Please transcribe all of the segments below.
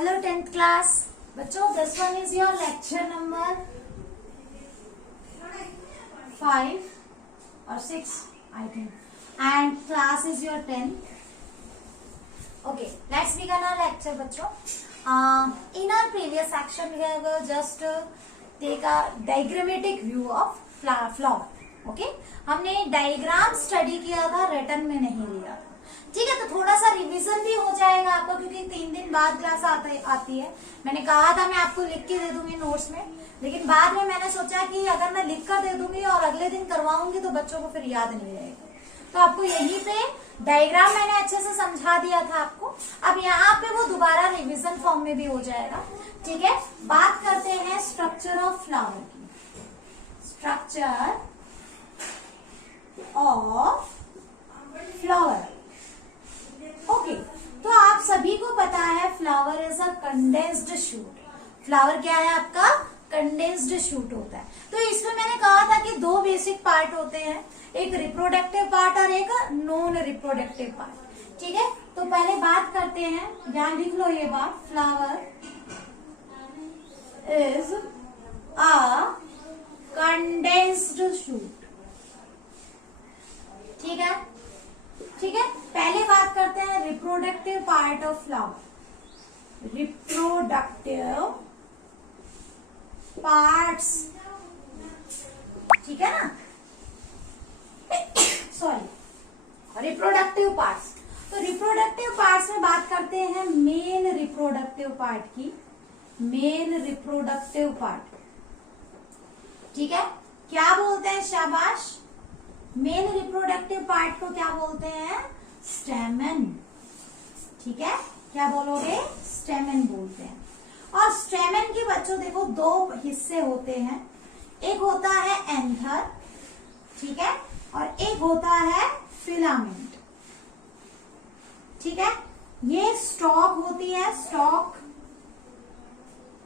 Hello 10th class. बच्चों this one is your lecture number 5 or 6 I think and class is your 10. Okay, let's begin our lecture बच्चों. In our previous section we have just take a diagrammatic view of flower. Okay, हमने diagram study किया था, return में नहीं लिया था. ठीक है, तो थोड़ा सा रिवीजन भी हो जाएगा आपको क्योंकि 3 दिन बाद क्लास आती है. मैंने कहा था मैं आपको लिख के दे दूंगी नोट्स में, लेकिन बाद में मैंने सोचा कि अगर मैं लिख कर दे दूंगी और अगले दिन करवाऊंगी तो बच्चों को फिर याद नहीं रहेगा. तो आपको यहीं पे डायग्राम मैंने अच्छे से समझा दिया था आपको. अब यहाँ पे वो दोबारा रिवीजन फॉर्म में भी हो जाएगा. ठीक है, बात करते हैं स्ट्रक्चर ऑफ फ्लावर की. Structure of flower. ओके, तो आप सभी को पता है flower is a condensed shoot. Flower क्या है आपका? कंडेंस्ड शूट होता है. तो इसमें मैंने कहा था कि 2 बेसिक पार्ट होते हैं, एक रिप्रोडक्टिव पार्ट और एक नॉन रिप्रोडक्टिव पार्ट. ठीक है, तो पहले बात करते हैं, यहाँ लिख लो ये बात. Flower is a condensed shoot. ठीक है, ठीक है. पहले बात करते हैं reproductive part of flower. Reproductive parts. ठीक है ना, सॉरी, रिप्रोडक्टिव पार्ट्स. तो रिप्रोडक्टिव पार्ट्स में बात करते हैं मेन रिप्रोडक्टिव पार्ट की. Main reproductive part. ठीक है, क्या बोलते हैं? शाबाश. मेन रिप्रोडक्टिव पार्ट को क्या बोलते हैं? स्टेमन. ठीक है, क्या बोलोगे? स्टेमन बोलते हैं. और स्टेमन की बच्चों देखो 2 हिस्से होते हैं. एक होता है एंथर, ठीक है, और एक होता है फिलामेंट. ठीक है, ये स्टॉक होती है, स्टॉक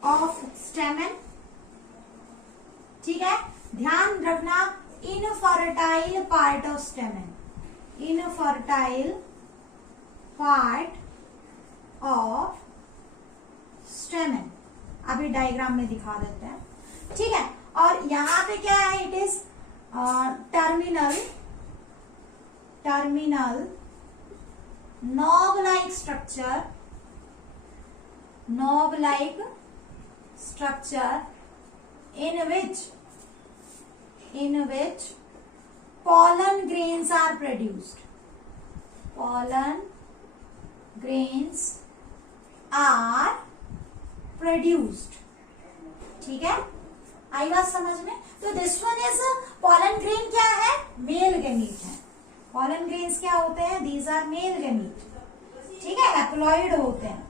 ऑफ स्टेमन. ठीक है, ध्यान रखना, infertile part of स्टेमन. Infertile part of स्टेमन. अभी डायग्राम में दिखा देते हैं. ठीक है, और यहां पे क्या है? It is terminal knob like structure. knob like structure in which pollen grains are produced. pollen grains are produced. ठीक है, आई बात समझ में? तो this one is pollen grain. क्या है? मेल गैमीट है. पॉलन ग्रेन्स क्या होते हैं? These are male gamete. ठीक है, हैप्लॉइड होते हैं.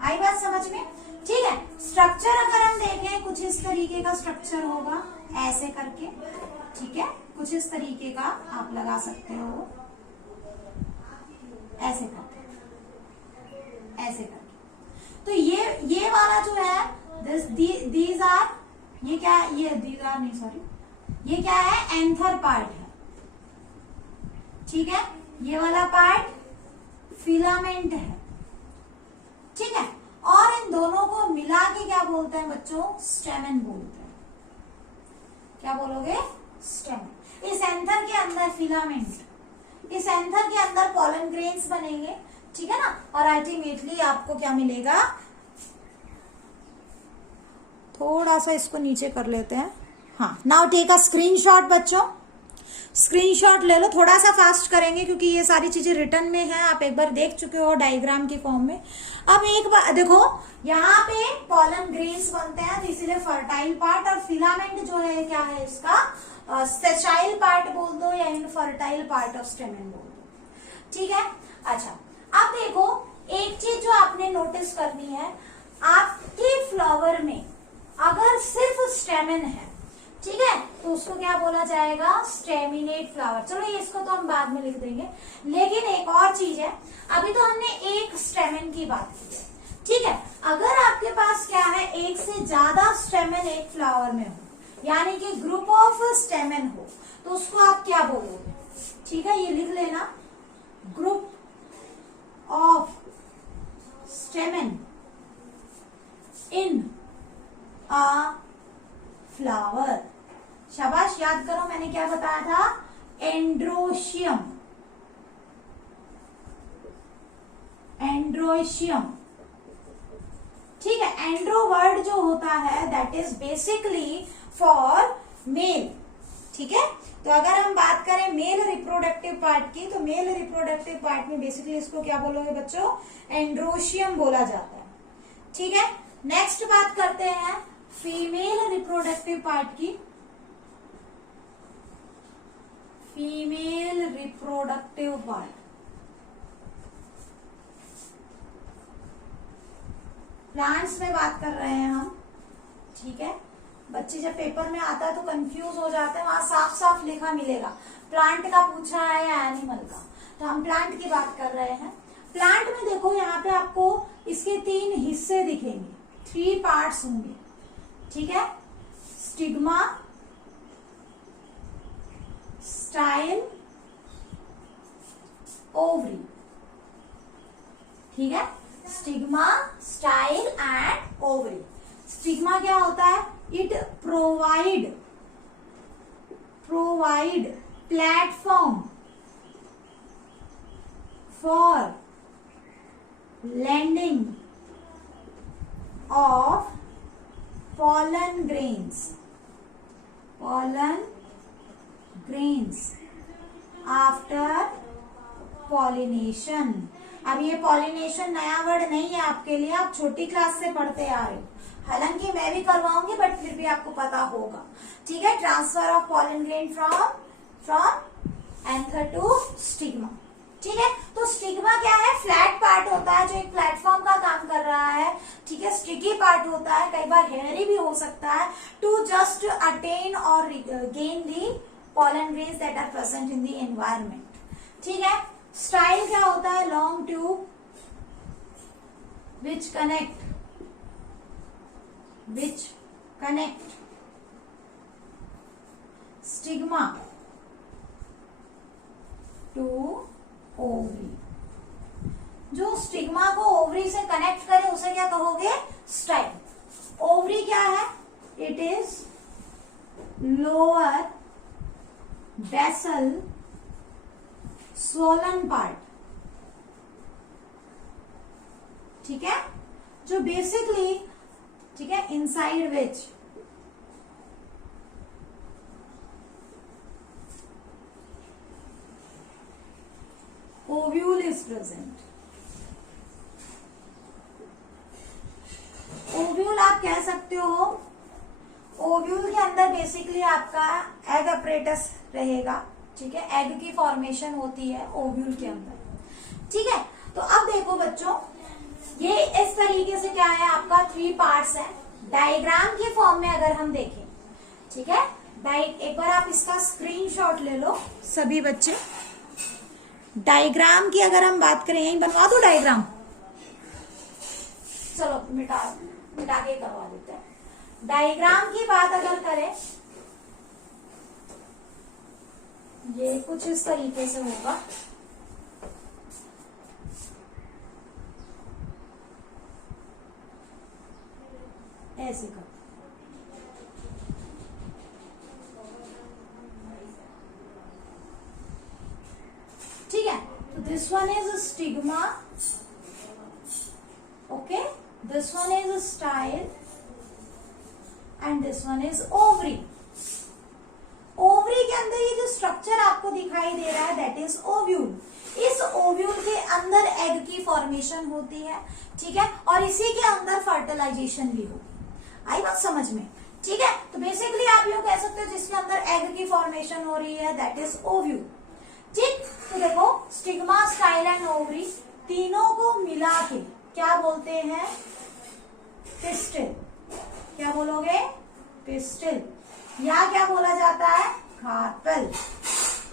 आई बात समझ में? ठीक है, स्ट्रक्चर अगर हम देखें कुछ इस तरीके का स्ट्रक्चर होगा, ऐसे करके. ठीक है, कुछ इस तरीके का आप लगा सकते हो, ऐसे करके, ऐसे करके. तो ये वाला जो है दीज आर, ये क्या है? ये दीज आर नहीं, सॉरी, ये क्या है? एंथर पार्ट है. ठीक है, ये वाला पार्ट फिलामेंट है. ठीक है, और इन दोनों को मिला के क्या बोलते हैं बच्चों? स्टेमन बोलते हैं. क्या बोलोगे? स्टेमन. इस एंथर के अंदर फिलामेंट, इस एंथर के अंदर पॉलन ग्रेन्स बनेंगे. ठीक है ना, और अल्टीमेटली आपको क्या मिलेगा? थोड़ा सा इसको नीचे कर लेते हैं. हाँ, नाउ टेक अ स्क्रीनशॉट बच्चों. स्क्रीनशॉट ले लो. थोड़ा सा फास्ट करेंगे क्योंकि ये सारी चीजें रिटर्न में है, आप एक बार देख चुके हो डायग्राम की फॉर्म में. अब एक बार देखो, यहाँ पे पॉलन ग्रेन्स बनते हैं, तो इसीलिए फर्टाइल पार्ट. और फिलामेंट जो है क्या है इसका? सेसाइल पार्ट बोल दो या इनफर्टाइल पार्ट ऑफ स्टेमन बोल दो. ठीक है, अच्छा. अब देखो, एक चीज जो आपने नोटिस करनी है, आपके फ्लावर में अगर सिर्फ स्टेमन है, ठीक है, तो उसको क्या बोला जाएगा? Staminate flower. चलो ये इसको तो हम बाद में लिख देंगे, लेकिन एक और चीज है. अभी तो हमने एक स्टेमन की बात की है. ठीक है, अगर आपके पास क्या है? एक से ज्यादा स्टेमन एक फ्लावर में हो, यानी कि ग्रुप ऑफ स्टेमन हो, तो उसको आप क्या बोलोगे? ठीक है, ये लिख लेना, group of stamen androecium, androecium, ठीक है। एंड्रो वर्ड जो होता है that is basically for male, ठीक है। तो अगर हम बात करें मेल रिप्रोडक्टिव पार्ट की, तो मेल रिप्रोडक्टिव पार्ट में बेसिकली इसको क्या बोलोगे बच्चों, एंड्रोशियम बोला जाता है, ठीक है। नेक्स्ट बात करते हैं फीमेल रिप्रोडक्टिव पार्ट की। फीमेल रिप्रोडक्टिव पार्ट, प्लांट्स में बात कर रहे हैं हम, ठीक है। बच्चे जब पेपर में आता है तो कंफ्यूज हो जाते हैं, वहां साफ साफ लिखा मिलेगा प्लांट का पूछा है या एनिमल का, तो हम प्लांट की बात कर रहे हैं। प्लांट में देखो यहाँ पे आपको इसके 3 हिस्से दिखेंगे, 3 पार्ट्स होंगे, ठीक है। स्टिग्मा, स्टाइल, ओवरी, ठीक है। Stigma, style and ovary. Stigma क्या होता है, it provide platform for landing of pollen grains after pollination। अब ये पॉलिनेशन नया वर्ड नहीं है आपके लिए, आप छोटी क्लास से पढ़ते आ रहे हो, हालांकि मैं भी करवाऊंगी बट फिर भी आपको पता होगा, ठीक है। Transfer of pollen grain from anther to stigma, ठीक है। तो स्टिग्मा क्या है, फ्लैट पार्ट होता है जो एक प्लेटफॉर्म का काम कर रहा है, ठीक है। स्टिकी पार्ट होता है, कई बार हेयरी भी हो सकता है, टू जस्ट अटेन और gain the pollen grains that are present in the environment, ठीक है। स्टाइल क्या होता है, long tube which connect stigma to ovary। जो स्टिग्मा को ओवरी से कनेक्ट करे उसे क्या कहोगे, स्टाइल। ओवरी क्या है, it is lower basal swollen part, ठीक है, जो बेसिकली, ठीक है, inside which ovule is present. Ovule आप कह सकते हो, ओव्यूल के अंदर बेसिकली आपका एग अपरेटस रहेगा, ठीक है। एग की फॉर्मेशन होती है ओव्यूल के अंदर, ठीक है। तो अब देखो बच्चों, ये इस तरीके से क्या है, आपका 3 पार्ट्स है। डायग्राम के फॉर्म में अगर हम देखें, ठीक है, एक बार आप इसका स्क्रीनशॉट ले लो सभी बच्चे। डायग्राम की अगर हम बात करें, यहीं बनवा दो डायग्राम, चलो मिटा के करवा देते हैं। डायग्राम की बात अगर करें, ये कुछ इस तरीके से होगा, ऐसे कर, ठीक है। तो this one is stigma, okay, this one is style and this one is ovary. Ovary के अंदर ये जो स्ट्रक्चर आपको दिखाई दे रहा है दैट इज ओव्यूल। इस ओव्यूल के अंदर एग की फॉर्मेशन होती है, ठीक है, और इसी के अंदर फर्टिलाइजेशन भी होगी। आई बात समझ में, ठीक है। तो बेसिकली आप यूं कह सकते हो जिसके अंदर एग की फॉर्मेशन हो रही है दैट इज ओव्यूल, ठीक। तो देखो स्टिग्मा, स्टाइल एंड ओवरी तीनों को मिला के क्या बोलते हैं, पिस्टिल। क्या बोलोगे, पिस्टिल, या क्या बोला जाता है, कार्पेल।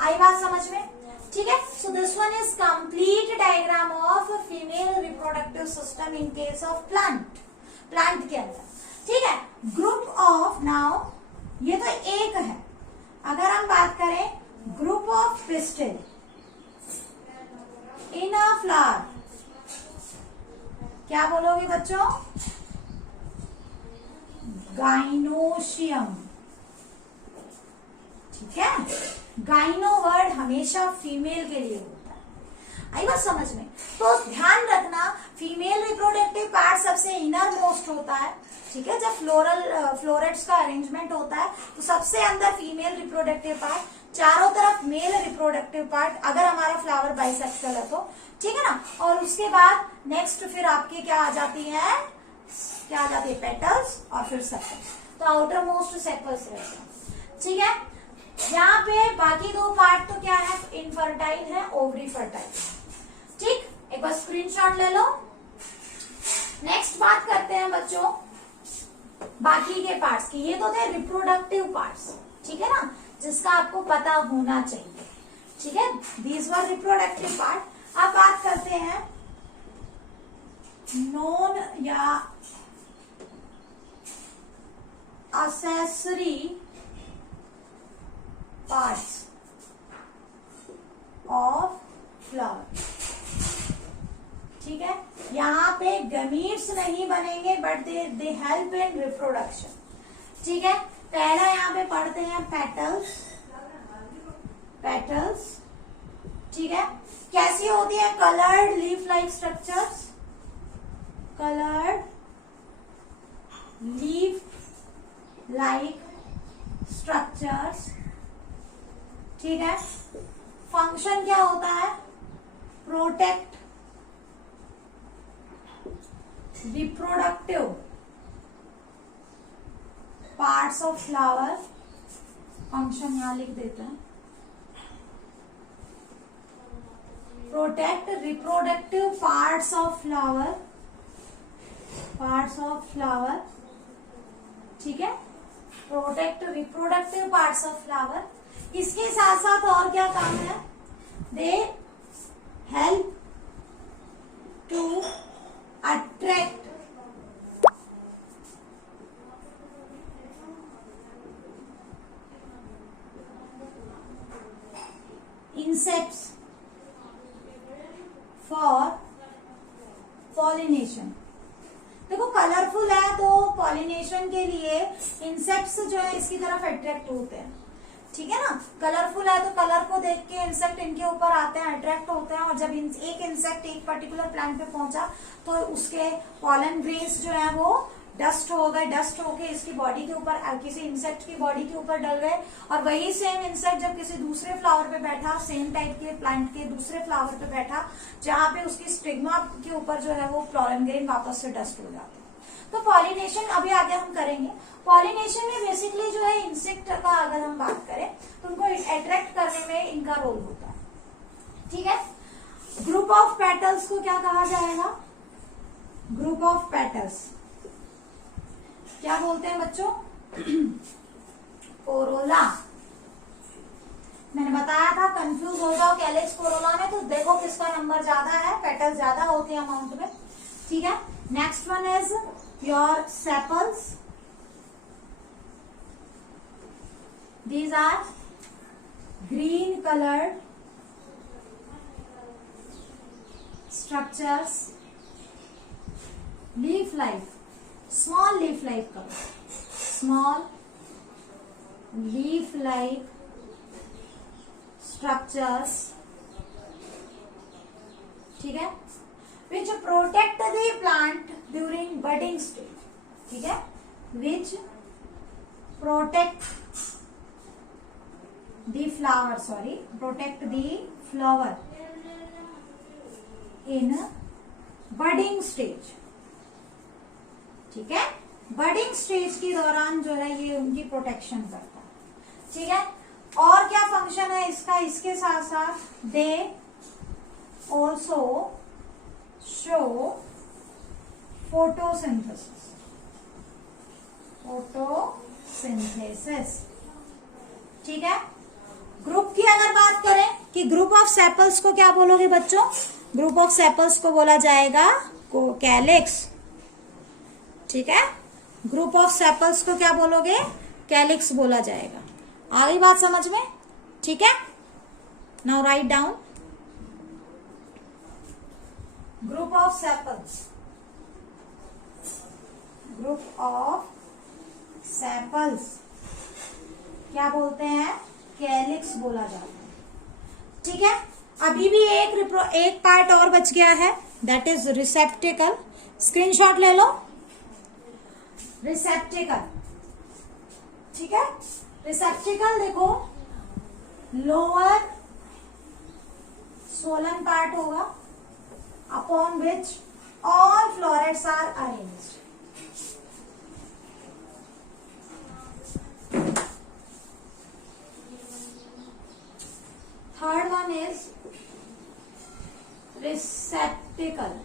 आई बात समझ में, ठीक है। So this one is complete diagram of female reproductive system in case of plant के अंदर, ठीक है। ग्रुप ऑफ, नाउ ये तो एक है, अगर हम बात करें group of pistil in a flower, क्या बोलोगे बच्चों, गाइनोशियम, ठीक है। गाइनो वर्ड हमेशा फीमेल के लिए होता है। आई बात समझ में? तो ध्यान रखना, फीमेल रिप्रोडक्टिव पार्ट सबसे इनर मोस्ट होता है, ठीक है। जब फ्लोरेट्स का अरेंजमेंट होता है तो सबसे अंदर फीमेल रिप्रोडक्टिव पार्ट, चारों तरफ मेल रिप्रोडक्टिव पार्ट, अगर हमारा फ्लावर बाइसेक्सुअल है तो, ठीक है ना। और उसके बाद नेक्स्ट फिर आपके क्या आ जाती है, पेटल्स और फिर सेपल्स। तो आउटर मोस्ट सेपल्स रहते हैं, ठीक है। यहाँ पे बाकी दो पार्ट तो क्या है, इनफर्टाइल है, ओवरी फर्टाइल, ठीक। एक बार स्क्रीनशॉट ले लो। नेक्स्ट बात करते हैं बच्चों बाकी के पार्ट्स की। ये तो थे रिप्रोडक्टिव पार्ट्स, ठीक है ना, जिसका आपको पता होना चाहिए, ठीक है। These were reproductive part. अब बात करते हैं नॉन या accessory parts of flower, ठीक है। यहाँ पे गमीट्स नहीं बनेंगे but they help in reproduction, ठीक है। पहला यहाँ पे पढ़ते हैं पेटल्स, ठीक है। कैसी होती है, coloured leaf like structures, coloured leaf like structures, ठीक है। फंक्शन क्या होता है, protect reproductive parts of flower, function यहां लिख देते हैं, protect reproductive parts of flower, ठीक है। Protect reproductive parts of flower. इसके साथ साथ और क्या काम है, they help to attract insects for pollination. देखो कलरफुल है तो पॉलिनेशन के लिए इंसेक्ट्स जो है इसकी तरफ अट्रैक्ट होते हैं, ठीक है ना। कलरफुल है तो कलर को देख के इंसेक्ट इनके ऊपर आते हैं, अट्रैक्ट होते हैं। और जब एक इंसेक्ट एक पर्टिकुलर प्लांट पे पहुंचा तो उसके पॉलन ग्रेन्स जो है वो डस्ट हो गए, डस्ट होके इसकी बॉडी के ऊपर, किसी इंसेक्ट की बॉडी के ऊपर डल गए। और वही सेम इंसेक्ट जब किसी दूसरे फ्लावर पे बैठा, सेम टाइप के प्लांट के दूसरे फ्लावर पे बैठा, जहां पे उसकी स्टिग्मा के ऊपर जो है वो पॉलन ग्रेन वापस से डस्ट हो जाता है। तो पॉलिनेशन अभी आगे हम करेंगे। पॉलिनेशन में बेसिकली जो है इंसेक्ट का अगर हम बात करें तो उनको अट्रैक्ट करने में इनका रोल होता है, ठीक है। ग्रुप ऑफ पेटल्स को क्या कहा जाएगा, ग्रुप ऑफ पेटल्स क्या बोलते हैं बच्चों, कोरोला। मैंने बताया था कंफ्यूज हो जाओ कैलिक्स कोरोला में, तो देखो किसका नंबर ज्यादा है, पेटल ज्यादा होते हैं अमाउंट में, ठीक है। Next one is your sepals, these are green coloured structures, leaf like, small leaf like करो, स्मॉल लीफ लाइक स्ट्रक्चर्स, ठीक है, which protect the plant during budding stage, ठीक है, which protect the flower in budding stage, ठीक है। Budding stage के दौरान जो है ये उनकी प्रोटेक्शन करता है, ठीक है। और क्या फंक्शन है इसका, इसके साथ साथ दे ऑल्सो शो फोटोसिंथेसिस, ठीक है। ग्रुप की अगर बात करें कि ग्रुप ऑफ सेपल्स को क्या बोलोगे बच्चों, ग्रुप ऑफ सेपल्स को बोला जाएगा कैलिक्स, ठीक है। ग्रुप ऑफ सेपल्स को क्या बोलोगे, कैलिक्स बोला जाएगा। आ गई बात समझ में, ठीक है। Now write down group of sepals, group of sepals क्या बोलते हैं, कैलिक्स बोला जाता है। ठीक है, अभी भी एक पार्ट और बच गया है, दैट इज रिसेप्टिकल। स्क्रीनशॉट ले लो, रिसेप्टिकल। ठीक है, रिसेप्टिकल देखो, लोअर सोलन पार्ट होगा upon which all florets are arranged. Third one is receptacle,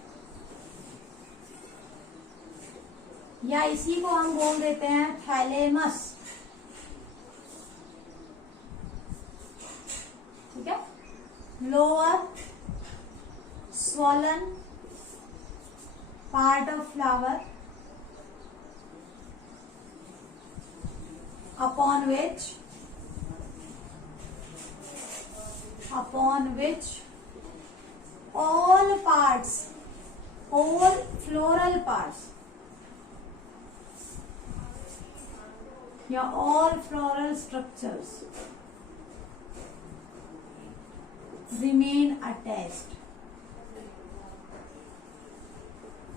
या इसी को हम बोल देते हैं थैलेमस। ठीक है, lower swollen part of flower upon which all parts, all floral parts या all floral structures remain attached।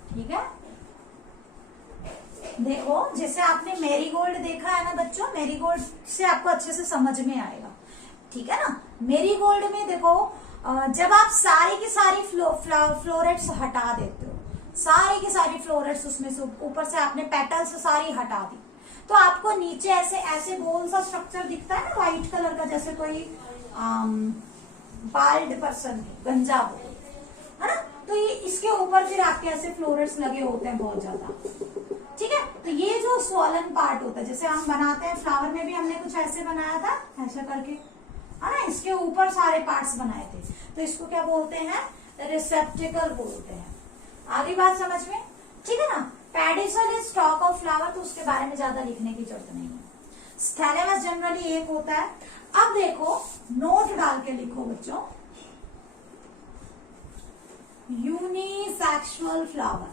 ठीक है, देखो जैसे आपने मेरीगोल्ड देखा है ना बच्चों, मेरीगोल्ड से आपको अच्छे से समझ में आएगा। ठीक है ना, मेरीगोल्ड में देखो जब आप सारी की सारी फ्लोरेट्स हटा देते हो, सारी की सारी फ्लोरेट्स उसमें से ऊपर से आपने पेटल्स सारी हटा दी, तो आपको नीचे ऐसे ऐसे गोल सा स्ट्रक्चर दिखता है ना व्हाइट कलर का, जैसे कोई बाल्ड पर्सन गंजा हो, है ना। तो ये इसके ऊपर फिर आपके ऐसे फ्लोरेट्स लगे होते हैं बहुत ज्यादा। ठीक है, तो ये जो स्वॉलन पार्ट होता है, जैसे हम बनाते हैं फ्लावर में भी हमने कुछ ऐसे बनाया था, ऐसा करके, है ना, इसके ऊपर सारे पार्ट्स बनाए थे, तो इसको क्या बोलते हैं, रिसेप्टिकल बोलते हैं। आगे बात समझ में? ठीक है ना। Pedicel is stock of flower, तो उसके बारे में ज्यादा लिखने की जरूरत नहीं है। थैलेमस जनरली एक होता है। अब देखो, नोट डाल के लिखो बच्चों, यूनिसेक्सुअल फ्लावर।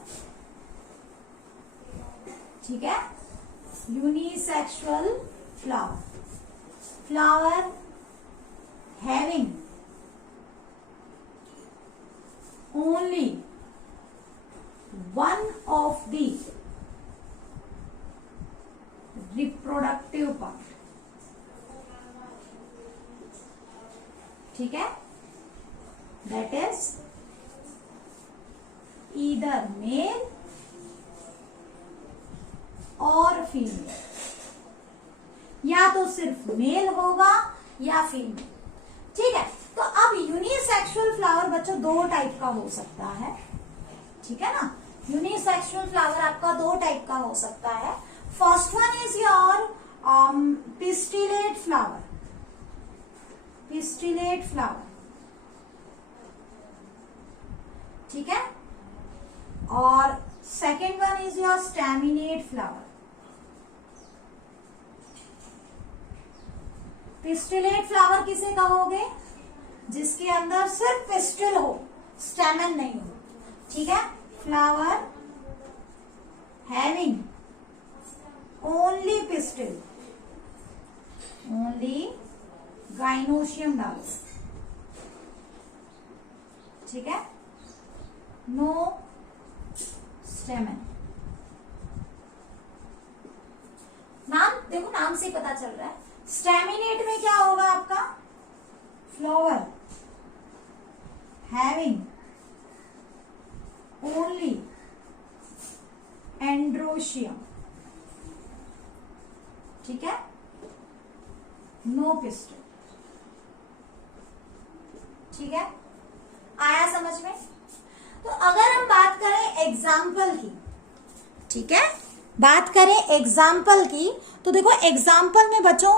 ठीक है, unisexual flower, flower having only one of the reproductive part। ठीक है, that is either male और फीमेल, या तो सिर्फ मेल होगा या फीमेल। ठीक है, तो अब यूनिसेक्सुअल फ्लावर बच्चों दो टाइप का हो सकता है। ठीक है ना, यूनिसेक्सुअल फ्लावर आपका दो टाइप का हो सकता है। First one is your pistillate flower, pistillate flower. ठीक है, और second one is your staminate flower. Pistillate flower किसे कहोगे, जिसके अंदर सिर्फ पिस्टिल हो, स्टैमेन नहीं हो। ठीक है, flower having only pistil, only gynoecium डालो। ठीक है, नो स्टेमन। नाम देखो, नाम से पता चल रहा है। स्टैमिनेट में क्या होगा आपका, फ्लावर हैविंग ओनली एंड्रोशियम। ठीक है, नो पिस्टल। ठीक है, आया समझ में? तो अगर हम बात करें एग्जाम्पल की, ठीक है, बात करें एग्जाम्पल की, तो देखो एग्जाम्पल में बच्चों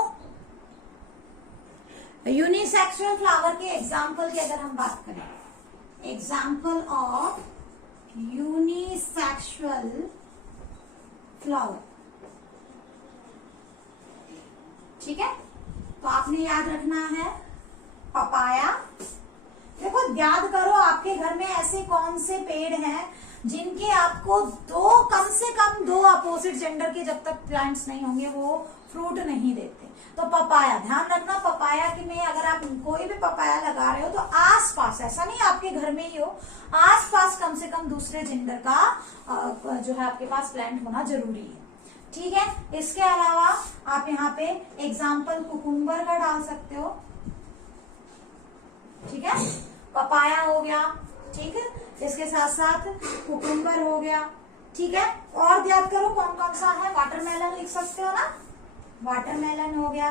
यूनिसेक्सुअल फ्लावर के एग्जाम्पल की अगर हम बात करें, एग्जाम्पल ऑफ यूनिसेक्सुअल फ्लावर। ठीक है, तो आपने याद रखना है पपाया। देखो याद करो, आपके घर में ऐसे कौन से पेड़ हैं जिनके आपको कम से कम दो अपोजिट जेंडर के जब तक प्लांट्स नहीं होंगे वो फ्रूट नहीं देते। तो पपाया, ध्यान रखना पपाया कि में अगर आप कोई भी पपाया लगा रहे हो तो आसपास, ऐसा नहीं आपके घर में ही हो, आसपास कम से कम दूसरे जेंडर का जो है आपके पास प्लांट होना जरूरी है। ठीक है, इसके अलावा आप यहाँ पे एग्जाम्पल कुकुम्बर का डाल सकते हो। ठीक है, पपाया हो गया, ठीक है, इसके साथ साथ कुकुम्बर हो गया। ठीक है, और याद करो कौन कौन सा है, वाटरमेलन लिख सकते हो ना, वाटरमेलन हो गया।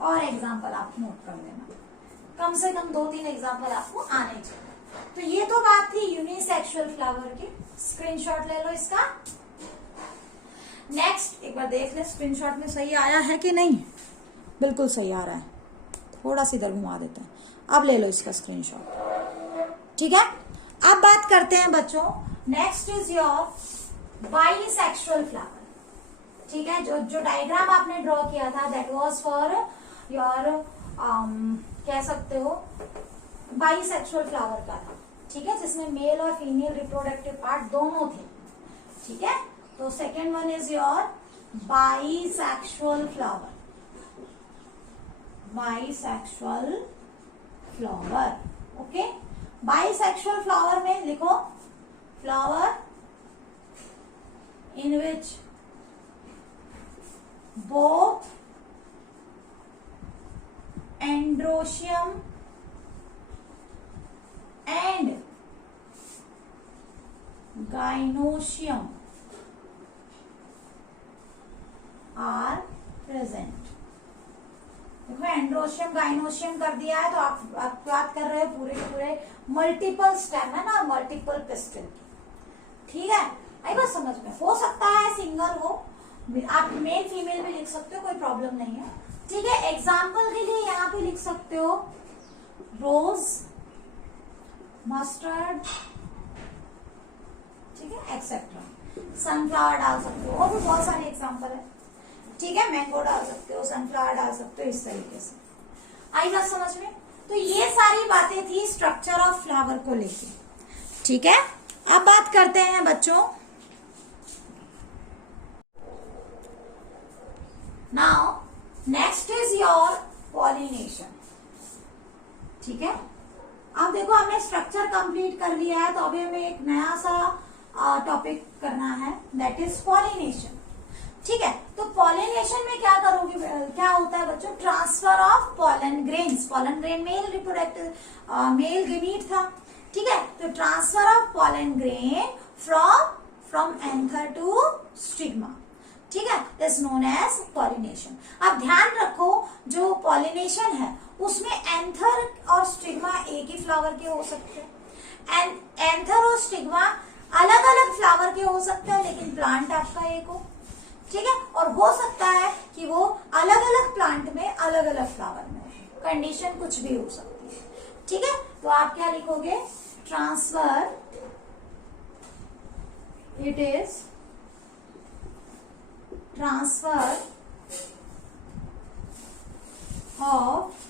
और एग्जाम्पल आप नोट कर लेना, कम से कम 2-3 एग्जाम्पल आपको आने चाहिए। तो ये तो बात थी यूनिसेक्सुअल फ्लावर की, स्क्रीनशॉट ले लो इसका। नेक्स्ट एक बार देख ले स्क्रीनशॉट में सही आया है कि नहीं, बिल्कुल सही आ रहा है, थोड़ा सा इधर घुमा देते हैं। अब ले लो इसका स्क्रीनशॉट। ठीक है, अब बात करते हैं बच्चों, next is your bisexual flower. ठीक है, जो डायग्राम आपने ड्रॉ किया था दैट वाज फॉर योर कह सकते हो बाइसेक्सुअल फ्लावर का था। ठीक है, जिसमें मेल और फीमेल रिप्रोडक्टिव पार्ट दोनों थे। ठीक है, तो second one is your bisexual flower, bisexual flower. Okay, bisexual flower में लिखो flower in which both androecium and gynoecium are present। देखो एंड्रोशियम गाइनोशियम कर दिया है तो आप बात कर रहे हो पूरे के पूरे मल्टीपल स्टेम है ना, मल्टीपल पिस्टल की। ठीक है, आई बात समझ में, हो सकता है सिंगल हो, आप मेल फीमेल भी लिख सकते हो, कोई प्रॉब्लम नहीं है। ठीक है, एग्जाम्पल के लिए यहाँ पे लिख सकते हो रोज, मस्टर्ड, ठीक है, एक्सेट्रा। सनफ्लावर डाल सकते हो, और भी बहुत सारे एग्जाम्पल है। ठीक है, मैंगो डाल सकते हो, सनफ्लावर डाल सकते हो, इस तरीके से। आई बात समझ में? तो ये सारी बातें थी स्ट्रक्चर ऑफ फ्लावर को लेके। ठीक है, अब बात करते हैं बच्चों, now next is your pollination. ठीक है, अब देखो हमने स्ट्रक्चर कंप्लीट कर लिया है, तो अभी हमें एक नया सा टॉपिक करना है दैट इज पॉलिनेशन। ठीक है, तो पॉलिनेशन में क्या करोगे, क्या होता है बच्चों, transfer of pollen grains. Pollen grain male reproductive male gamete था। ठीक है, तो transfer of pollen grain from anther to stigma. ठीक है, इज नोन एज पॉलिनेशन। अब ध्यान रखो जो पॉलिनेशन है उसमें एंथर और स्टिग्मा एक ही फ्लावर के हो सकते हैं, एंथर और स्टिग्मा अलग अलग फ्लावर के हो सकते हैं, लेकिन प्लांट आपका एक हो। ठीक है, और हो सकता है कि वो अलग अलग प्लांट में अलग अलग फ्लावर में हो, कंडीशन कुछ भी हो सकती है। ठीक है, तो आप क्या लिखोगे, transfer, it is transfer of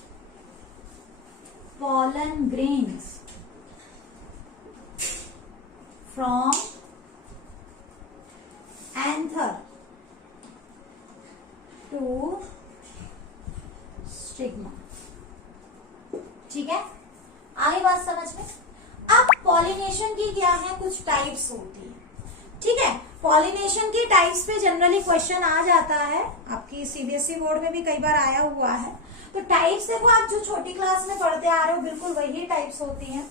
pollen grains from anther to stigma। ठीक है, आई बात समझ में? अब पॉलिनेशन की क्या है, कुछ टाइप्स होती है। ठीक है, पॉलिनेशन की टाइप्स पे जनरली क्वेश्चन आ जाता है, आपकी सीबीएसई बोर्ड में भी कई बार आया हुआ है। तो टाइप्स देखो, आप जो छोटी क्लास में पढ़ते आ रहे हो बिल्कुल वही टाइप्स होती हैं।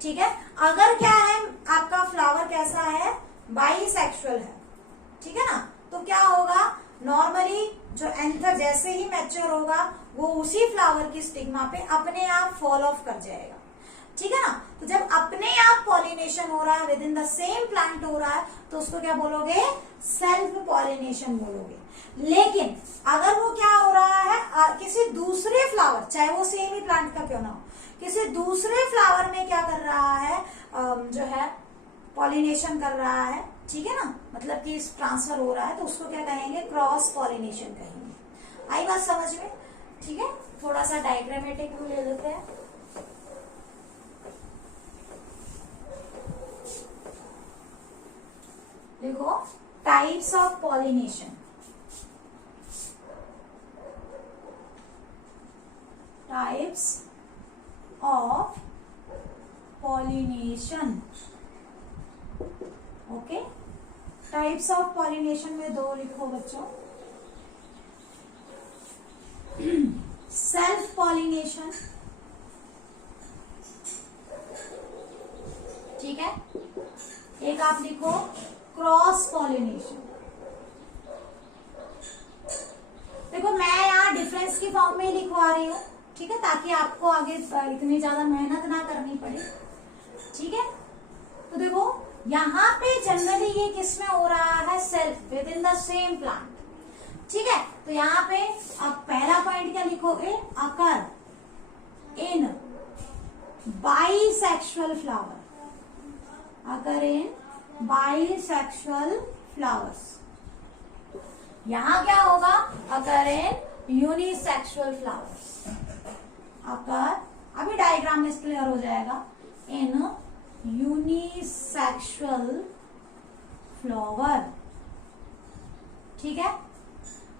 ठीक है, अगर क्या है आपका फ्लावर कैसा है, बाइसेक्सुअल है, ठीक है ना, तो क्या होगा, नॉर्मली जो एंथर जैसे ही मैच्योर होगा वो उसी फ्लावर की स्टिग्मा पे अपने आप फॉल ऑफ कर जाएगा। ठीक है ना, तो जब अपने आप पॉलिनेशन हो रहा है, with in the same plant हो रहा है, तो उसको क्या बोलोगे, सेल्फ पॉलिनेशन बोलोगे। लेकिन अगर वो क्या हो रहा है, किसी दूसरे फ्लावर, चाहे वो सेम ही प्लांट का क्यों ना हो, किसी दूसरे फ्लावर में क्या कर रहा है, जो है पॉलिनेशन कर रहा है। ठीक है ना, मतलब कि ट्रांसफर हो रहा है, तो उसको क्या कहेंगे, क्रॉस पॉलिनेशन कहेंगे। आई बात समझ में? ठीक है, थोड़ा सा डायग्रामेटिक व्यू ले लेते हैं। देखो, types of pollination. Types of pollination. Okay, types of pollination में दो लिखो बच्चों। सेल्फ पॉलिनेशन, ठीक है, एक आप लिखो क्रॉस पॉलिनेशन। देखो मैं यहाँ डिफरेंस की फॉर्म में लिखवा रही हूँ, ठीक है, ताकि आपको आगे इतनी ज्यादा मेहनत ना करनी पड़े, ठीक है। तो देखो यहाँ पे जनरली ये किसमें हो रहा है, self with in the same plant, ठीक है। तो यहाँ पे अब पहला पॉइंट क्या लिखोगे, अकर इन बाइसेक्सुअल फ्लावर, अकर इन बाइसेक्सुअल फ्लावर्स। यहां क्या होगा, अकर इन यूनिसेक्सुअल फ्लावर्स। अकर, अभी डायग्राम में क्लियर हो जाएगा, इन यूनिसेक्सुअल फ्लावर, ठीक है,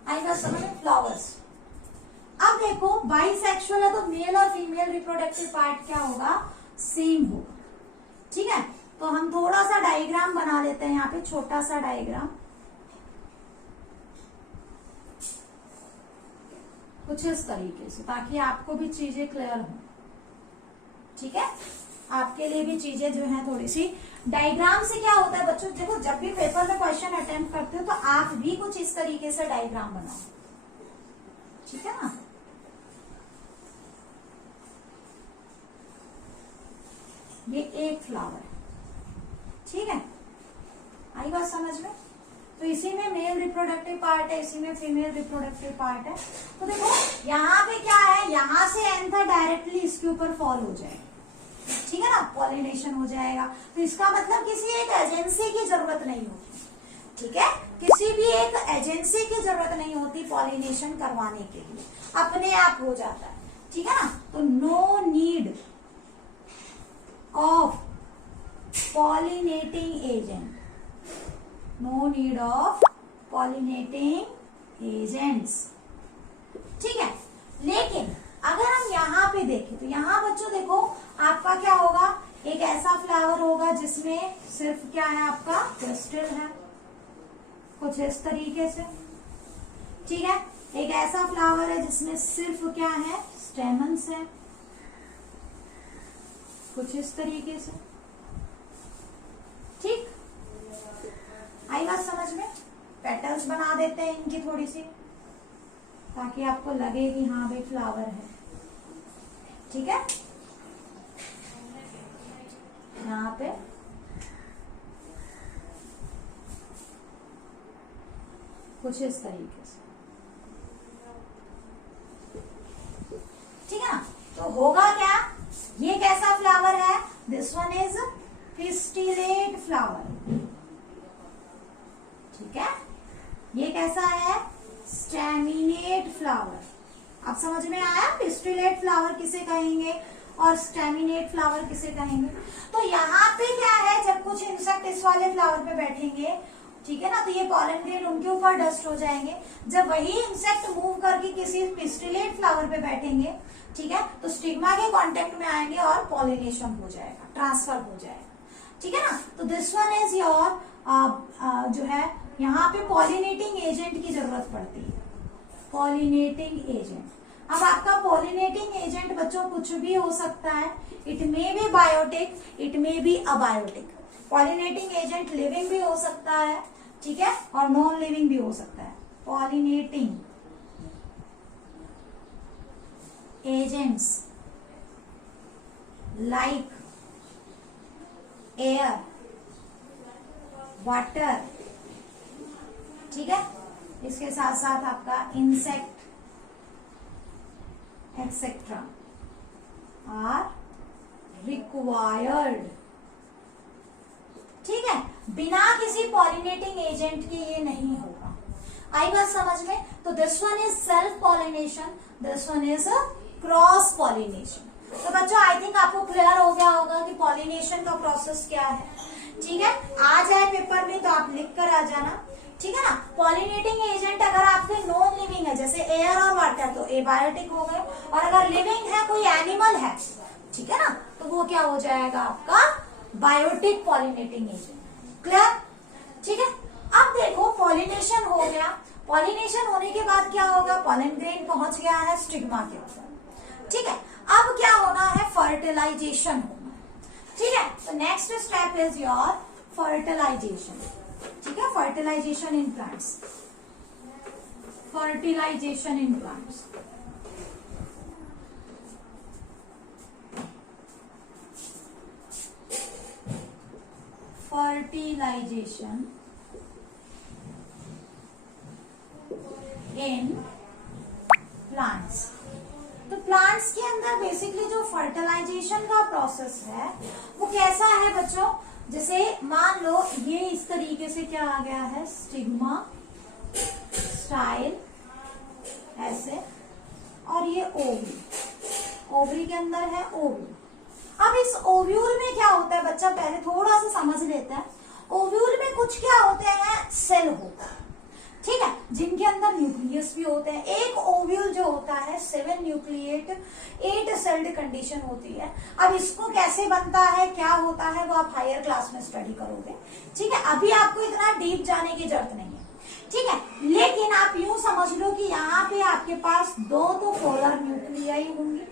आएगा समझ, फ्लावर्स। अब देखो बाइसेक्सुअल है तो मेल और फीमेल रिप्रोडक्टिव पार्ट क्या होगा, सेम होगा, ठीक है। तो हम थोड़ा सा डायग्राम बना लेते हैं यहाँ पे, छोटा सा डायग्राम, कुछ इस तरीके से, ताकि आपको भी चीजें क्लियर हो, ठीक है। आपके लिए भी चीजें जो है थोड़ी सी, डायग्राम से क्या होता है बच्चों, देखो जब भी पेपर में क्वेश्चन अटेम्प्ट करते हो तो आप भी कुछ इस तरीके से डायग्राम बनाओ, ठीक है ना। ये एक फ्लावर है, ठीक है, आई बात समझ में। तो इसी में मेल रिप्रोडक्टिव पार्ट है, इसी में फीमेल रिप्रोडक्टिव पार्ट है। तो देखो यहाँ पे क्या है, यहाँ से एंथर डायरेक्टली इसके ऊपर फॉल हो जाएगा, ठीक है ना, पॉलिनेशन हो जाएगा। तो इसका मतलब किसी एक एजेंसी की जरूरत नहीं होती, ठीक है, किसी भी एक एजेंसी की जरूरत नहीं होती पॉलिनेशन करवाने के लिए, अपने आप हो जाता है, ठीक है ना। तो no need of pollinating agent, no need of pollinating agents, ठीक है। लेकिन अगर हम यहाँ पे देखें तो यहाँ बच्चों देखो आपका क्या होगा, एक ऐसा फ्लावर होगा जिसमें सिर्फ क्या है, आपका क्रिस्टल है, कुछ इस तरीके से, ठीक है। एक ऐसा फ्लावर है जिसमें सिर्फ क्या है, स्टेमन्स है, कुछ इस तरीके से, ठीक, आई बात समझ में। पेटल्स बना देते हैं इनकी थोड़ी सी, ताकि आपको लगे कि हाँ भाई फ्लावर है, ठीक है। यहाँ पे कुछ इस तरीके से, ठीक है ना। तो होगा क्या, ये कैसा फ्लावर है, this one is pistillate flower, ठीक है। ये कैसा है, स्टेमिनेट फ्लावर। अब समझ में आया, पिस्टिलेट फ्लावर किसे कहेंगे और स्टेमिनेट फ्लावर किसे कहेंगे। तो यहाँ पे क्या है, जब कुछ इंसेक्ट इस वाले फ्लावर पे बैठेंगे, ठीक है ना, तो ये पॉलन ग्रेन उनके ऊपर डस्ट हो जाएंगे। जब वही इंसेक्ट मूव करके किसी पिस्टिलेट फ्लावर पे बैठेंगे, ठीक है, तो स्टिग्मा के कांटेक्ट में आएंगे और पॉलिनेशन हो जाएगा, ट्रांसफर हो जाएगा, ठीक है ना। तो दिस वन इज योर जो है, यहाँ पे पॉलिनेटिंग एजेंट की जरूरत पड़ती है, पॉलिनेटिंग एजेंट। अब आपका पॉलिनेटिंग एजेंट बच्चों कुछ भी हो सकता है, it may be biotic, it may be abiotic. Pollinating agent living भी हो सकता है, ठीक है, और नॉन लिविंग भी हो सकता है। Pollinating agents like air, water, ठीक है, इसके साथ साथ आपका इंसेक्ट एक्सेट्रा आर रिक्वायर्ड, ठीक है। बिना किसी पॉलिनेटिंग एजेंट के ये नहीं होगा, आई बात समझ में। तो this one is self pollination, this one is cross pollination. तो बच्चों आई थिंक आपको क्लियर हो गया होगा कि पॉलिनेशन का प्रोसेस क्या है, ठीक है। आ जाए पेपर में तो आप लिख कर आ जाना, ठीक है ना। पॉलिनेटिंग एजेंट अगर आपके नॉन लिविंग है जैसे एयर और वाटर तो एबायोटिक हो गए, और अगर लिविंग है कोई एनिमल है, ठीक है ना, तो वो क्या हो जाएगा आपका बायोटिक पॉलिनेटिंग एजेंट। क्लियर? ठीक है। अब देखो पॉलिनेशन हो गया, पॉलिनेशन होने के बाद क्या होगा, पॉलन ग्रेन पहुंच गया है स्टिग्मा के ऊपर। ठीक है, अब क्या होना है, फर्टिलाइजेशन होना है। ठीक है, तो next step is your fertilisation. ठीक है, fertilisation in plants, fertilisation in plants. Fertilisation in plants. तो प्लांट्स के अंदर बेसिकली जो फर्टिलाइजेशन का प्रोसेस है वो कैसा है बच्चों, जैसे मान लो ये इस तरीके से क्या आ गया है, स्टिग्मा स्टाइल ऐसे, और ये ओवरी, ओवरी के अंदर है ओव्यूल। अब इस ओव्यूल में क्या होता है बच्चा, पहले थोड़ा सा समझ लेता है। ओव्यूल में कुछ क्या होते हैं, सेल होता है, ठीक है, जिनके अंदर न्यूक्लियस भी होते हैं। एक ओव्यूल जो होता है 7 न्यूक्लिएट 8 सेल्ड कंडीशन होती है। अब इसको कैसे बनता है, क्या होता है, वो आप हायर क्लास में स्टडी करोगे। ठीक है, अभी आपको इतना डीप जाने की जरूरत नहीं है। ठीक है, लेकिन आप यूं समझ लो कि यहाँ पे आपके पास 2 तो पोलर न्यूक्लियाई होंगी,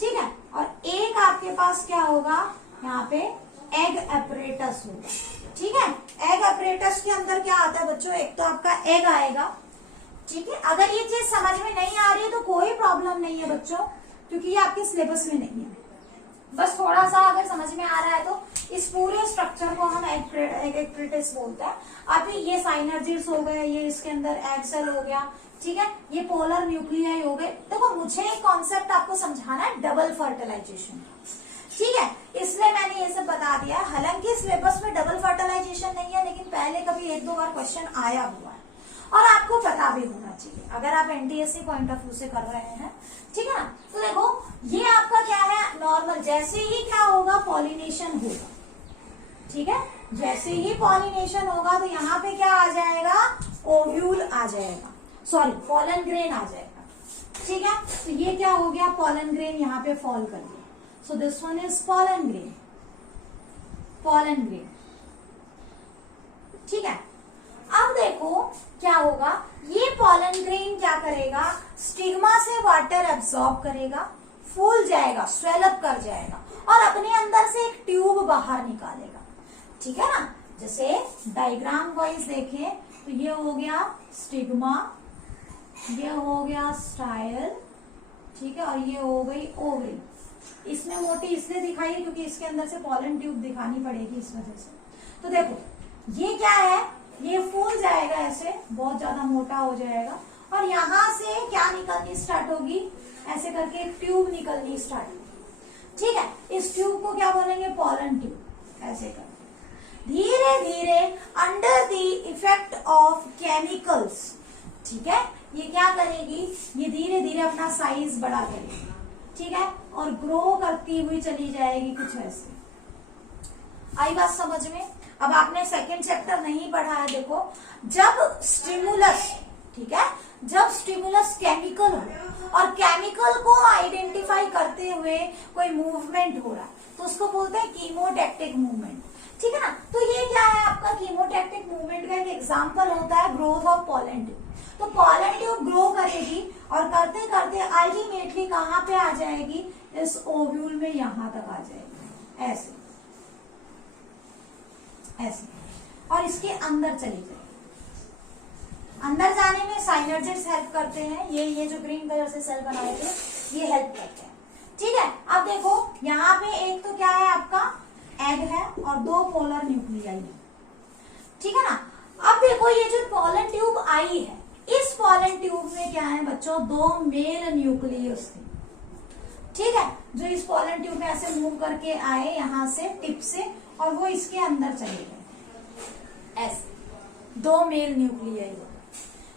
ठीक है, और एक आपके पास क्या होगा, यहाँ पे एग एपरेटस होगा। ठीक है, एग एपरेटस के अंदर क्या आता है बच्चों, एक तो आपका एग आएगा। ठीक है, अगर ये चीज समझ में नहीं आ रही है तो कोई प्रॉब्लम नहीं है बच्चों, क्योंकि ये आपके सिलेबस में नहीं है। बस थोड़ा सा अगर समझ में आ रहा है तो इस पूरे स्ट्रक्चर को हम एग एपरेटस बोलते हैं। अभी ये साइनर्जिड्स हो गए, ये इसके अंदर एग सेल हो गया, ठीक है, ये पोलर न्यूक्लियाई हो गए। देखो मुझे एक कॉन्सेप्ट आपको समझाना है, डबल फर्टिलाइजेशन। ठीक है, इसलिए मैंने ये सब बता दिया। हालांकि सिलेबस में डबल फर्टिलाइजेशन नहीं है, लेकिन पहले कभी 1-2 बार क्वेश्चन आया हुआ है और आपको पता भी होना चाहिए अगर आप एनटीएससी पॉइंट ऑफ व्यू से कर रहे हैं। ठीक है ना, तो देखो ये आपका क्या है, नॉर्मल, जैसे ही क्या होगा, पॉलिनेशन होगा। ठीक है, जैसे ही पॉलिनेशन होगा तो यहाँ पे क्या आ जाएगा, ओव्यूल आ जाएगा, सॉरी पॉलन ग्रेन आ जाएगा। ठीक है, तो ये क्या हो गया, पॉलन ग्रेन यहाँ पे फॉल कर गया। So this one is pollen grain, pollen grain. ठीक है, अब देखो क्या होगा, ये पॉलन ग्रेन क्या करेगा, स्टिग्मा से वाटर एब्सॉर्ब करेगा, फूल जाएगा, स्वेलअप कर जाएगा और अपने अंदर से एक ट्यूब बाहर निकालेगा। ठीक है ना, जैसे डायग्राम वाइज देखें तो ये हो गया स्टिग्मा, ये हो गया स्टाइल, ठीक है, और ये हो गई ओवरी। इसमें मोटी इसलिए दिखाई है क्योंकि इसके अंदर से पॉलन ट्यूब दिखानी पड़ेगी इस वजह से। तो देखो ये क्या है, ये फूल जाएगा ऐसे, बहुत ज्यादा मोटा हो जाएगा और यहां से क्या निकलनी स्टार्ट होगी, ऐसे करके एक ट्यूब निकलनी स्टार्ट होगी। ठीक है, इस ट्यूब को क्या बोलेंगे, पॉलन ट्यूब। ऐसे करके धीरे धीरे under the effect of chemicals, ठीक है, ये क्या करेगी, ये धीरे धीरे अपना साइज बड़ा करेगी। ठीक है, और ग्रो करती हुई चली जाएगी कुछ ऐसे। आई बात समझ में? अब आपने सेकंड चैप्टर नहीं पढ़ा है, देखो जब स्टिमुलस, ठीक है, जब स्टिमुलस केमिकल हो और केमिकल को आइडेंटिफाई करते हुए कोई मूवमेंट हो रहा है तो उसको बोलते हैं कीमोटैक्टिक मूवमेंट। ठीक है ना, तो ये क्या है आपका कीमोटैक्टिक मूवमेंट का एक एग्जांपल होता है ग्रोथ ऑफ पॉलन ट्यूब। तो पॉलन ट्यूब ग्रो करेगी और करते करते अल्टीमेटली कहां पे आ जाएगी, इस ओव्यूल में यहां तक आ जाएगी, ऐसे ऐसे, और इसके अंदर चली जाएगी। अंदर जाने में साइनर्जिड्स हेल्प करते हैं, ये जो ग्रीन कलर से सेल बनाए थे ये हेल्प करते हैं। ठीक है, अब देखो यहाँ पे एक तो क्या है आपका एग है और 2 पोलर न्यूक्लियाई है। ठीक है ना, अब देखो ये जो पॉलन ट्यूब आई है, इस पॉलन ट्यूब में क्या है बच्चों, 2 मेल न्यूक्लियस थे। ठीक है, जो इस पॉलन ट्यूब में ऐसे मूव करके आए यहां से टिप से, और वो इसके अंदर चले गए ऐसे, 2 मेल न्यूक्लियाई।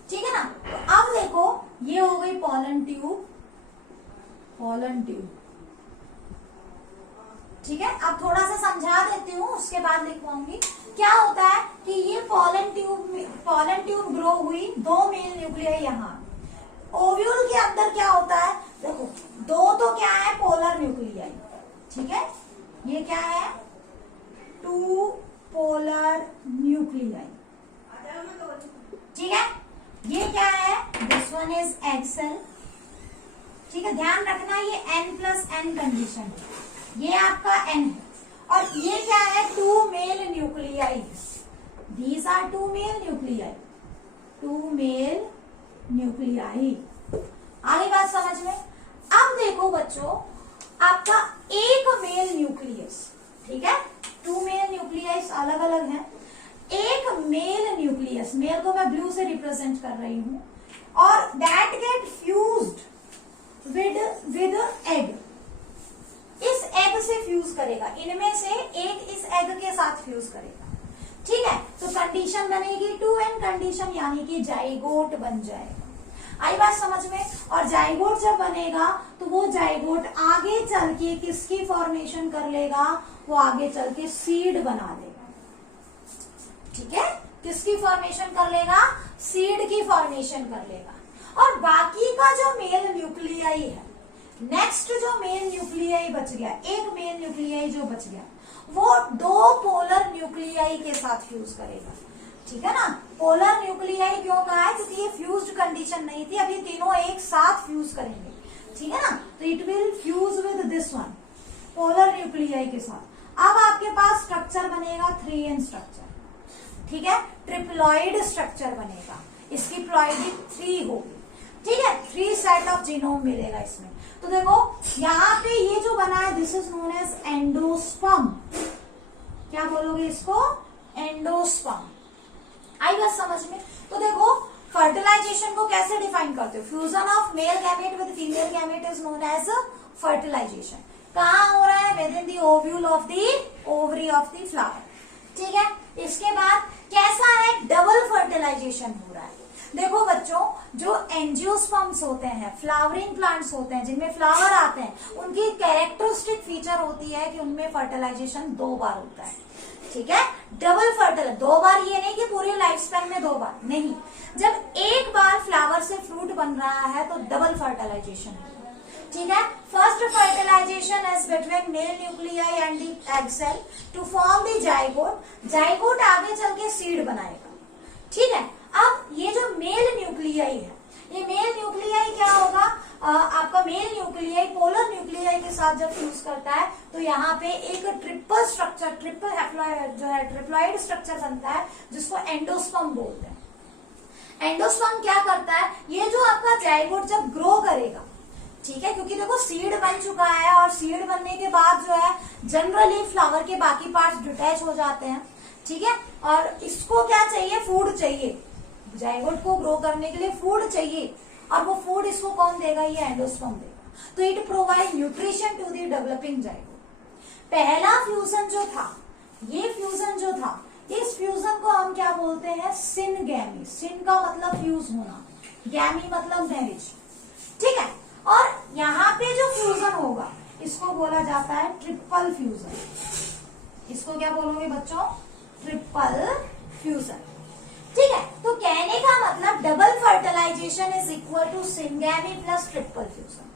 ठीक है ना, तो अब देखो ये हो गई पॉलन ट्यूब, पॉलन ट्यूब। ठीक है, अब थोड़ा सा समझा देती हूँ, उसके बाद लिखवाऊंगी। क्या होता है कि ये पॉलन ट्यूब ग्रो हुई, 2 मेल न्यूक्लियाई यहाँ। ओव्यूल के अंदर क्या होता है, देखो 2 तो क्या है, पोलर न्यूक्लियाई। ठीक है, ये क्या है, 2 पोलर न्यूक्लियाई। ठीक है, ये क्या है, this one is egg cell. ठीक है, ध्यान रखना ये n+n कंडीशन है, ये आपका n है। और ये क्या है, 2 male nuclei. These are 2 male nuclei, 2 male nuclei. आगे बात समझ में। अब देखो बच्चों, आपका एक मेल न्यूक्लियस, ठीक है, 2 मेल न्यूक्लियस अलग अलग हैं। एक मेल न्यूक्लियस, मेल को मैं ब्लू से रिप्रेजेंट कर रही हूं, और that get fused with egg. इस एग से फ्यूज करेगा, इनमें से एक इस एग के साथ फ्यूज करेगा। ठीक है, तो कंडीशन बनेगी 2n कंडीशन, यानी कि जाइगोट बन जाएगा। आई बात समझ में। और जाइगोट जब बनेगा तो वो जाइगोट आगे चल के किसकी फॉर्मेशन कर लेगा, वो आगे चल के सीड बना लेगा। ठीक है, किसकी फॉर्मेशन कर लेगा, सीड की फॉर्मेशन कर लेगा। और बाकी का जो मेल न्यूक्लियाई है, नेक्स्ट जो मेल न्यूक्लियाई बच गया, एक मेल न्यूक्लियाई जो बच गया, वो 2 पोलर न्यूक्लियाई के साथ फ्यूज करेगा। ठीक है ना, पोलर न्यूक्लियाई क्यों कहा है, क्योंकि ये फ्यूज्ड कंडीशन नहीं थी, अभी तीनों एक साथ फ्यूज करेंगे। ठीक है ना, तो it will fuse with this one, polar nuclei के साथ। अब आपके पास स्ट्रक्चर बनेगा 3n स्ट्रक्चर। ठीक है, ट्रिप्लॉइड स्ट्रक्चर बनेगा, इसकी प्लॉइडी 3 होगी। ठीक है, 3 सेट ऑफ जीनोम मिलेगा इसमें। तो देखो यहाँ पे ये जो बना है, this is known as endosperm. क्या बोलोगे इसको, एंडोस्पर्म। आई बात समझ में। तो देखो फर्टिलाइजेशन को कैसे डिफाइन करते हो, fusion of male gamete with female gamete is known as fertilisation. कहाँ हो रहा है, within the ovule of the ovary of the flower. ठीक है, इसके बाद कैसा है, डबल फर्टिलाइजेशन हो रहा है। देखो बच्चों, जो एंजियोस्पर्म्स होते हैं, फ्लावरिंग प्लांट्स होते हैं, जिनमें फ्लावर आते हैं, उनकी कैरेक्टरिस्टिक फीचर होती है कि उनमें फर्टिलाइजेशन 2 बार होता है। ठीक है, डबल फर्टिलाइजेशन 2 बार, ये नहीं कि पूरी लाइफ स्पैन में 2 बार, नहीं। जब एक बार फ्लावर से फ्रूट बन रहा है तो डबल फर्टिलाइजेशन है। ठीक है, first fertilisation is between male nuclei and the egg cell to form the zygote. Zygote आगे चल के सीड बनाएगा। ठीक है, अब ये जो मेल न्यूक्लियाई है, ये मेल न्यूक्लियाई क्या होगा, आपका मेल न्यूक्लियाई पोलर न्यूक्लियाई के साथ जब फ्यूज करता है तो यहाँ पे एक ट्रिपल स्ट्रक्चर, ट्रिपल हैप्लॉइड जो है ट्रिप्लॉइड स्ट्रक्चर बनता है, जिसको एंडोस्पर्म बोलते हैं। एंडोस्पर्म क्या करता है, ये जो आपका जाइगोट जब ग्रो करेगा, ठीक है, क्योंकि देखो सीड बन चुका है, और सीड बनने के बाद जो है जनरली फ्लावर के बाकी पार्ट्स डिटैच हो जाते हैं। ठीक है, और इसको क्या चाहिए, फूड चाहिए, जाइगोट को ग्रो करने के लिए फूड चाहिए, और वो फूड इसको कौन देगा, ये एंडोस्पर्म देगा। तो it provide nutrition to the developing zygote. पहला फ्यूजन जो था, ये फ्यूजन जो था, इस फ्यूजन को हम क्या बोलते हैं, सिनगैमी। सिन का मतलब फ्यूज होना, गैमी मतलब मैरिज। ठीक है, और यहाँ पे जो फ्यूजन होगा इसको बोला जाता है ट्रिपल फ्यूजन। इसको क्या बोलोगे बच्चों, ट्रिपल फ्यूजन। ठीक है, तो कहने का मतलब double fertilisation is equal to syngamy plus triple fusion.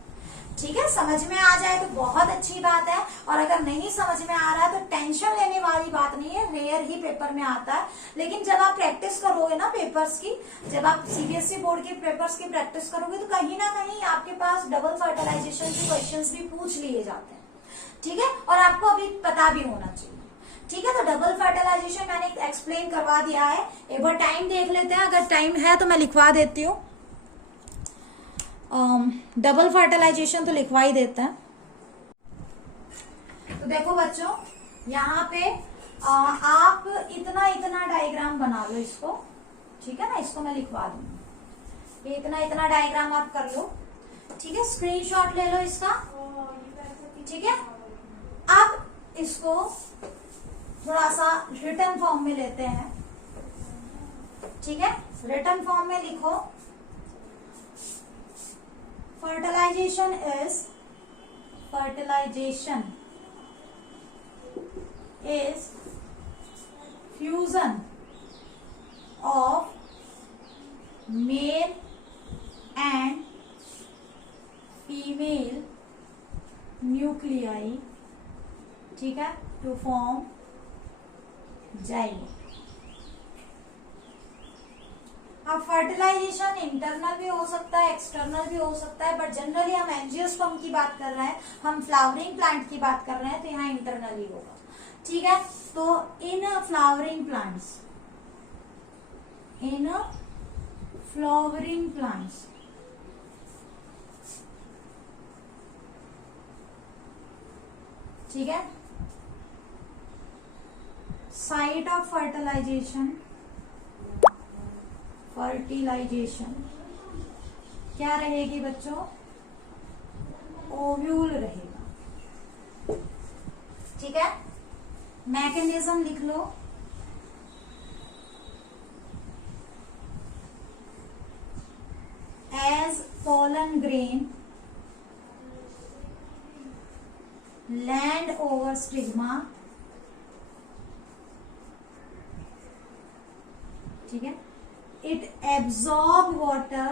ठीक है, समझ में आ जाए तो बहुत अच्छी बात है, और अगर नहीं समझ में आ रहा है तो टेंशन लेने वाली बात नहीं है, रेयर ही पेपर में आता है। लेकिन जब आप प्रैक्टिस करोगे ना पेपर्स की, जब आप सीबीएसई बोर्ड के पेपर्स की प्रैक्टिस करोगे तो कहीं ना कहीं आपके पास डबल फर्टिलाइजेशन के क्वेश्चंस भी पूछ लिए जाते हैं। ठीक है, और आपको अभी पता भी होना चाहिए। ठीक है, तो डबल फर्टिलाइजेशन मैंने एक्सप्लेन करवा दिया है। एक बार टाइम देख लेते हैं, अगर टाइम है तो मैं लिखवा देती हूँ। डबल फर्टिलाइजेशन तो लिखवा ही देते हैं। तो देखो बच्चों, यहाँ पे आप इतना इतना डायग्राम बना लो इसको। ठीक है ना, इसको मैं लिखवा दूंगी, इतना इतना डायग्राम आप कर लो। ठीक है, स्क्रीनशॉट ले लो इसका। ठीक है, अब इसको थोड़ा सा रिटन फॉर्म में लेते हैं। ठीक है, रिटन फॉर्म में लिखो, fertilization is fusion of male and female nuclei, ठीक है, to form zygote। अब फर्टिलाइजेशन इंटरनल भी हो सकता है, एक्सटर्नल भी हो सकता है, बट जनरली हम एंजियोस्पर्म की बात कर रहे हैं, हम फ्लावरिंग प्लांट की बात कर रहे हैं, तो यहाँ इंटरनली होगा, ठीक है। तो in flowering plants, in flowering plants ठीक है, साइट ऑफ फर्टिलाइजेशन क्या रहेगी बच्चों? ओव्यूल रहेगा, ठीक है। मैकेनिज्म लिख लो, as pollen grain land over stigma, ठीक है, it absorb water,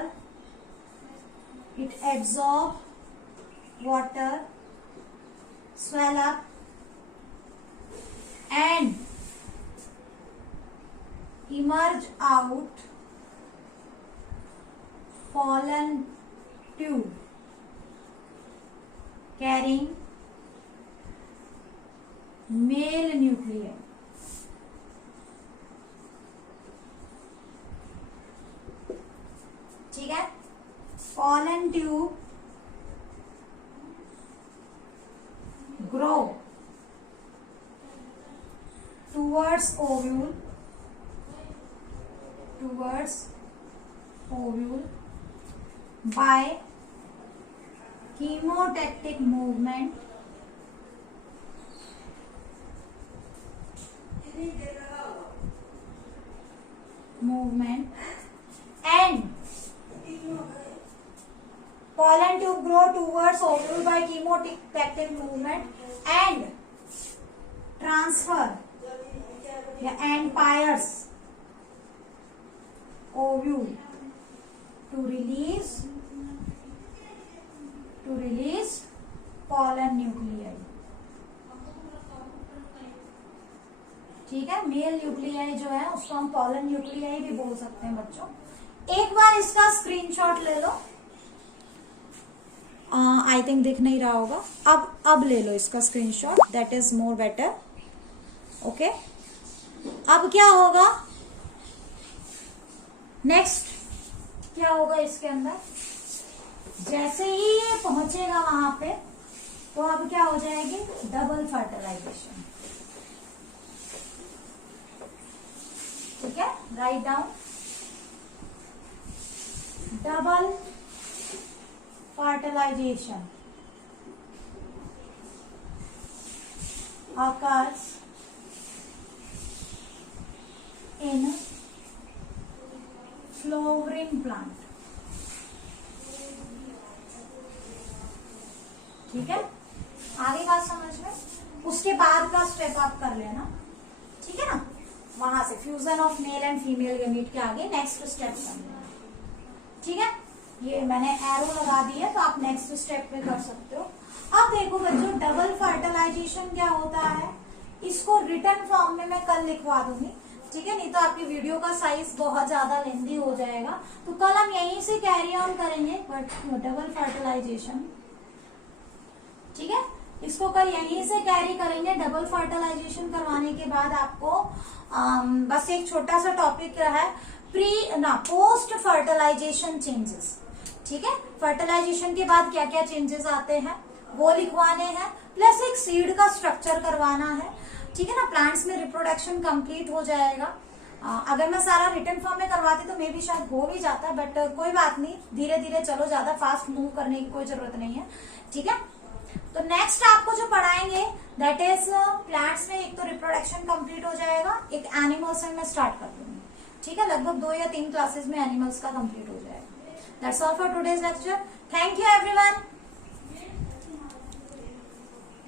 swell up and emerge out pollen tube carrying male nuclei, ठीक है। pollen tube grow towards ovule by chemotactic movement and pollen tube grow towards ovule by chemotactic movement and transfer and pierce ovule to release pollen nuclei, ठीक है। Mail nuclei जो है उसको हम pollen nuclei भी बोल सकते हैं बच्चों। एक बार इसका स्क्रीनशॉट ले लो, आई थिंक दिख नहीं रहा होगा, अब ले लो इसका screenshot, that is more better, okay. अब क्या होगा नेक्स्ट, क्या होगा इसके अंदर, जैसे ही ये पहुंचेगा वहां पे, तो अब क्या हो जाएगी, डबल फर्टिलाइजेशन, ठीक है। Write down, double fertilization occurs in flowering plant, ठीक है। आगे बात समझ में, उसके बाद का स्टेप आप कर लेना, ठीक है ना। वहां से fusion of male and female gamete के आगे नेक्स्ट स्टेप कर लेना, ठीक है। ये मैंने एरो लगा दी है, तो आप नेक्स्ट स्टेप पे कर सकते हो। अब देखो बच्चों, डबल फर्टिलाइजेशन क्या होता है, इसको रिटन फॉर्म में मैं कल लिखवा दूंगी, ठीक है, नहीं तो आपकी वीडियो का साइज बहुत ज्यादा लेंदी हो जाएगा, तो कल हम यहीं से कैरी ऑन करेंगे डबल फर्टिलाइजेशन, ठीक है। इसको कल यहीं से कैरी करेंगे। डबल फर्टिलाइजेशन करवाने के बाद आपको बस एक छोटा सा टॉपिक है, पोस्ट फर्टिलाइजेशन चेंजेस, ठीक है। फर्टिलाइजेशन के बाद क्या क्या चेंजेस आते हैं वो लिखवाने हैं, प्लस एक सीड का स्ट्रक्चर करवाना है, ठीक है ना। प्लांट्स में रिप्रोडक्शन कंप्लीट हो जाएगा। अगर मैं सारा रिटन फॉर्म में करवाती तो मे भी शायद हो भी जाता, बट कोई बात नहीं, धीरे धीरे चलो, ज्यादा फास्ट मूव करने की कोई जरूरत नहीं है, ठीक है। तो नेक्स्ट आपको जो पढ़ाएंगे दैट इज प्लांट्स में एक तो रिप्रोडक्शन कंप्लीट हो जाएगा, एक एनिमल्स में मैं स्टार्ट कर दूंगी, ठीक है। लगभग 2 या 3 क्लासेस में एनिमल्स का कंप्लीट हो जाएगा। That's all for today's lecture. Thank you everyone.